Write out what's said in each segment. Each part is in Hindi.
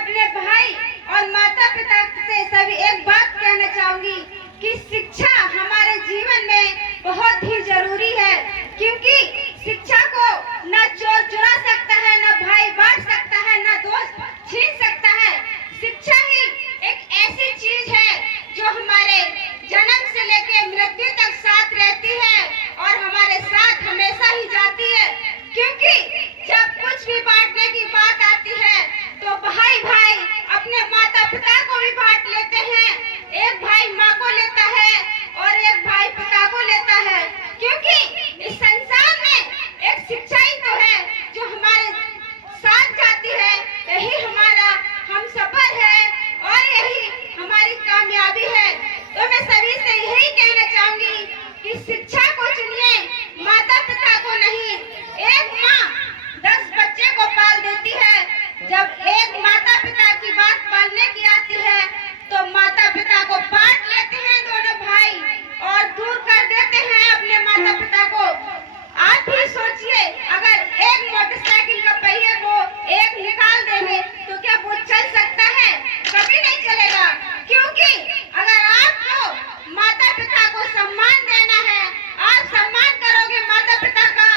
अपने भाई और माता पिता से सभी एक बात कहना चाहूंगी कि शिक्षा हमारे जीवन में बहुत ही जरूरी है, क्योंकि शिक्षा को न चोर चुरा सकता है, न भाई बांट सकता है, न दोस्त छीन सकता है। शिक्षा ही एक ऐसी चीज है जो हमारे जन्म से लेकर मृत्यु तक साथ रहती है और हमारे साथ हमेशा ही जाती है। क्योंकि जब कुछ भी बांटने की बात आती है तो भाई भाई अपने माता पिता को भी बांट लेते हैं। एक भाई माँ को लेता है और एक भाई पिता को लेता है, क्योंकि इस संसार में एक शिक्षा ही तो है जो हमारे साथ जाती है। यही हमारा हम सफर है और यही हमारी कामयाबी है। तो मैं सभी से यही कहना चाहूंगी कि शिक्षा को चुनिए, माता पिता को नहीं। एक माँ 10 बच्चे को पाल देती है, जब एक माता पिता की बात पालने की आती है तो माता पिता को बांट लेते हैं दोनों भाई और दूर कर देते हैं अपने माता पिता को। आप भी सोचिए, अगर एक मोटरसाइकिल का पहिए को एक निकाल देंगे तो क्या वो चल सकता है? कभी नहीं चलेगा। क्योंकि अगर आपको माता पिता को सम्मान देना है, आप सम्मान करोगे माता पिता का,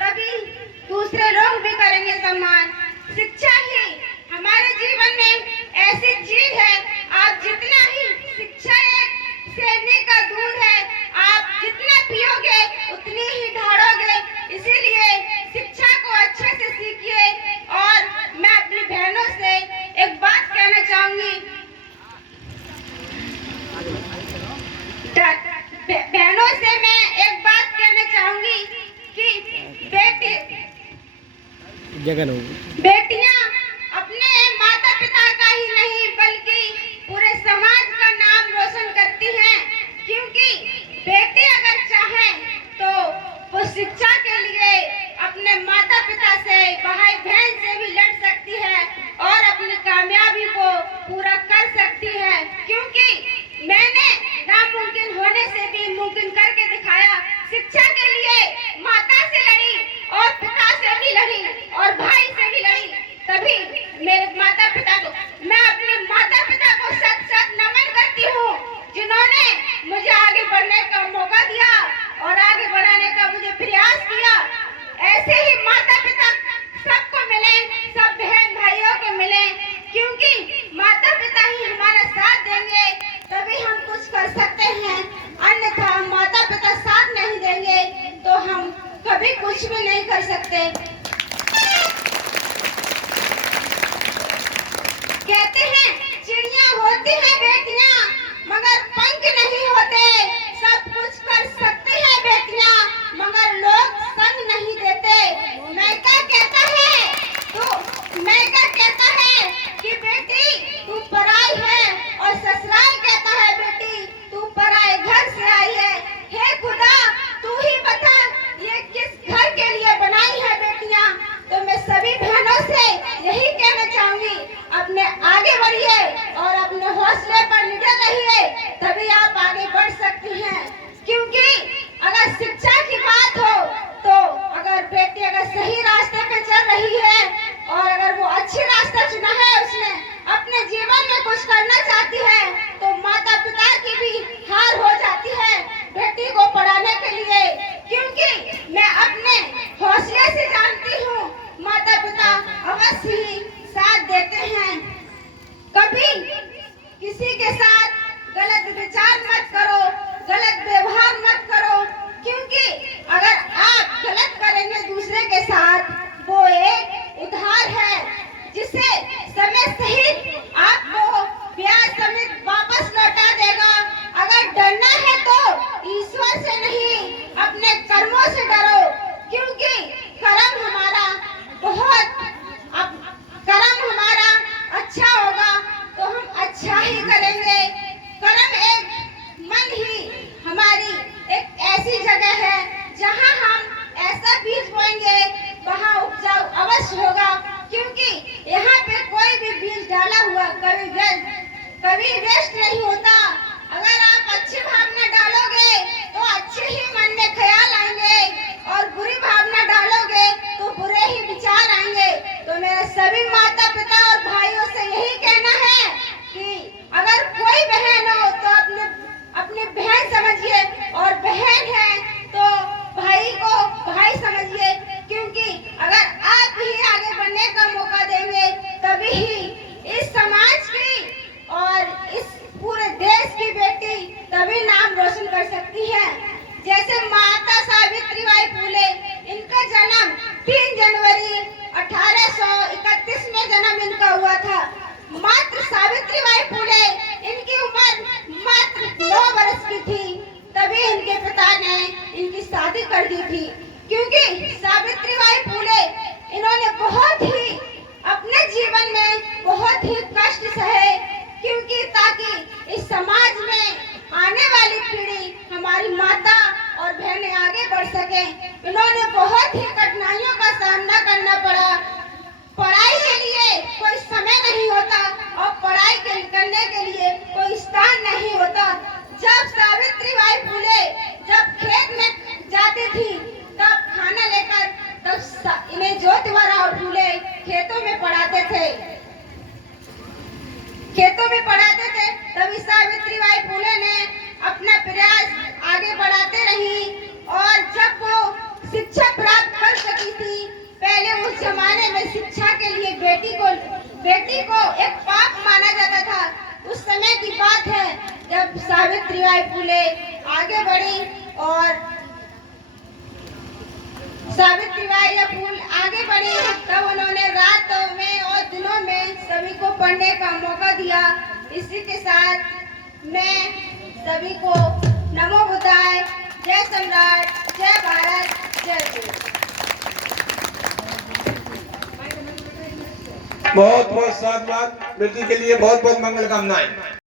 तभी दूसरे लोग भी करेंगे सम्मान। शिक्षा ही हमारे जीवन में ऐसी चीज है, आप जितना ही शिक्षा एक सेवनी का दूध है, आप जितना पियोगे उतनी ही ढाड़ोगे। इसीलिए शिक्षा को अच्छे से सीखिए। और मैं अपनी बहनों से एक बात कहना चाहूंगी, बहनों से मैं एक बात कहना चाहूंगी कि बेटियां अपने माता पिता का ही नहीं बल्कि पूरे समाज का नाम रोशन करती हैं। क्योंकि बेटी अगर चाहे तो वो शिक्षा के लिए अपने माता पिता से, भाई बहन से भी लड़ सकती है और अपनी कामयाबी को पूरा कर सकती है। क्योंकि मैंने नामुमकिन होने से भी मुमकिन करके दिखाया। शिक्षा के लिए माता से लड़ी और पिता से भी लड़ी और भाई से भी लड़ी, तभी मेरे माता पिता को, मैं अपने माता पिता को सच सच नमन करती हूँ, जिन्होंने मुझे आगे बढ़ने का मौका दिया और आगे बढ़ाने का मुझे प्रयास किया। ऐसे ही माता पिता सबको मिले, सब बहन भाइयों को मिले, क्योंकि माता पिता ही हमारा साथ देंगे तभी हम कुछ कर सकते हैं। अन्यथा माता पिता साथ नहीं देंगे तो हम कभी कुछ भी नहीं कर सकते। कहते हैं चिड़िया होती हैं बेटियां मगर पंख नहीं होते, सब कुछ कर सकते हैं बेटियां मगर लोग संग नहीं देते। मैका कहता है कि बेटी तू पराई है और ससुराल कहता है बेटी तू पराए घर से आई है। हे खुदा तू ही बता ये किस घर के लिए बनाई है बेटियां। तो मैं सभी बहनों से यही कहना चाहूंगी, अपने आगे बढ़िए और अपने हौसले पर निडर रहिए, तभी आप आगे बढ़ सकती हैं। क्योंकि अगर शिक्षा की बात हो तो अगर बेटी अगर सही रास्ते पे चल रही है और अगर वो अच्छी रास्ता चुना है, उसने अपने जीवन में कुछ करना चाहती है, तो माता पिता की भी हार हो जाती है बेटी को पढ़ाने के लिए। क्योंकि मैं अपने हौसले से जानती हूँ माता पिता अवश्य ही साथ देते हैं। कभी किसी के साथ गलत विचार मत करो, गलत व्यवहार मत करो, क्योंकि अगर आप गलत करेंगे दूसरे के साथ, वो एक उधार है जिसे समय सहित आपको ब्याज समेत वापस लौटा देगा। अगर डरना है तो ईश्वर से नहीं अपने कर्मों से डरो, क्योंकि कर्म हमारा अच्छा होगा तो हम अच्छा ही करेंगे। कर्म एक मन ही हमारी एक ऐसी जगह है जहाँ हम ऐसा बीज बोएंगे वहाँ उपजाऊ अवश्य होगा। क्योंकि यहाँ पे कोई भी बीज डाला हुआ कभी वेस्ट नहीं होता। अगर आप अच्छी भावना डालोगे तो अच्छे ही मन में ख्याल आएंगे और बुरी भावना डालोगे तो बुरे ही विचार आएंगे। तो मेरे सभी माता पिता और भाइयों से यही सावित्रीबाई फुले ने अपना प्रयास आगे बढ़ाते रही और जब वो शिक्षा प्राप्त कर सकी थी, पहले उस जमाने में शिक्षा के लिए बेटी को एक पाप माना जाता था। उस समय की बात है जब सावित्रीबाई फुले आगे बढ़ी और सावित्रीबाई फुले आगे बढ़ी, तब उन्होंने रातों में और दिनों में सभी को पढ़ने का मौका दिया। इसी के साथ मैं सभी को नमो बुद्धाय, जय सम्राट, जय भारत, जय देश। बहुत बहुत साधुवाद, बेटी के लिए बहुत बहुत मंगल कामनाएं।